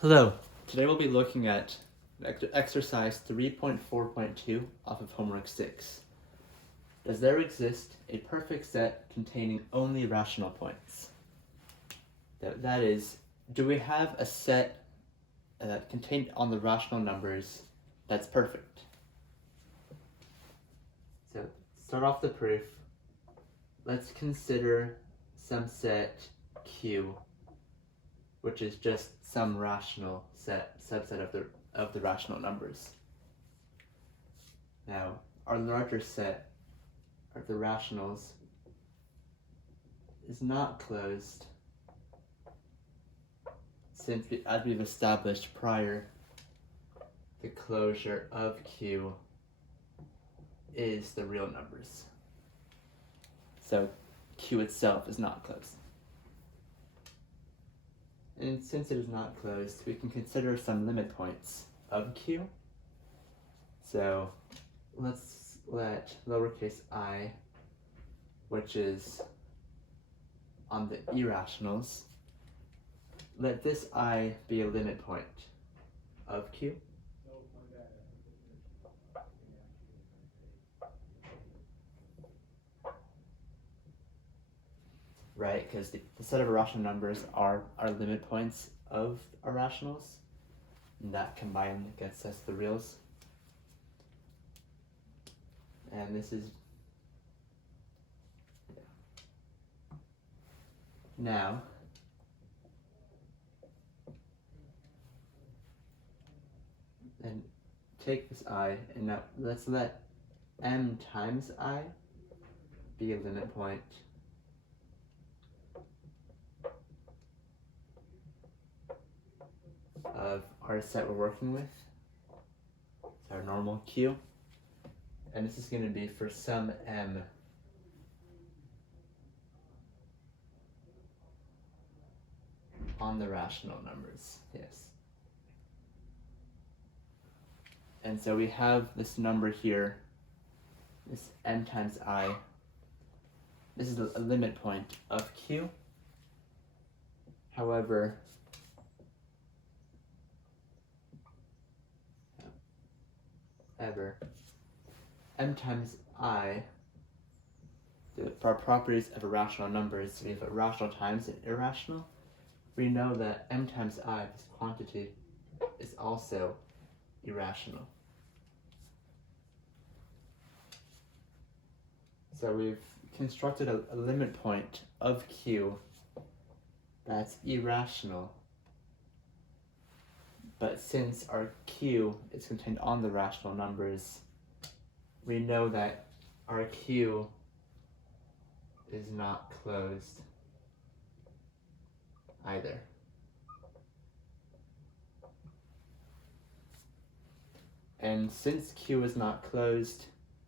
Hello. Today we'll be looking at exercise 3.4.2 off of homework 6. Does there exist a perfect set containing only rational points? That is, do we have a set contained on the rational numbers that's perfect? So, start off the proof. Let's consider some set Q, which is just some rational subset of the rational numbers. Now, our larger set of the rationals is not closed, since as we've established prior, the closure of Q is the real numbers. So Q itself is not closed. And since it is not closed, we can consider some limit points of Q. So let's let lowercase I, which is on the irrationals, let this I be a limit point of Q. Right, because the set of irrational numbers are limit points of irrationals, and that combined gets us the reals. And this is now and take this I, and now let's let m times I be a limit point of our set we're working with. It's our normal Q. And this is going to be for some m on the rational numbers. Yes. And so we have this number here, this m times I. This is a limit point of Q. However, m times I, for our properties of irrational numbers, we have irrational times and irrational. We know that m times I, this quantity, is also irrational. So we've constructed a limit point of Q that's irrational. But since our Q is contained on the rational numbers, we know that our Q is not closed either. And since Q is not closed,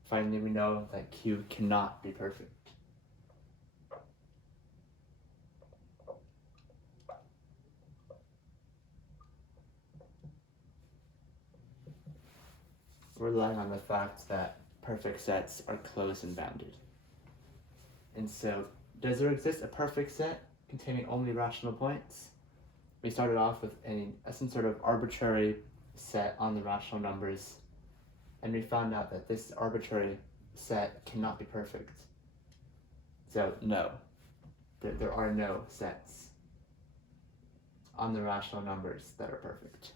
finally we know that Q cannot be perfect. We're relying on the fact that perfect sets are closed and bounded. And so, does there exist a perfect set containing only rational points? We started off with some sort of arbitrary set on the rational numbers, and we found out that this arbitrary set cannot be perfect. So no, there are no sets on the rational numbers that are perfect.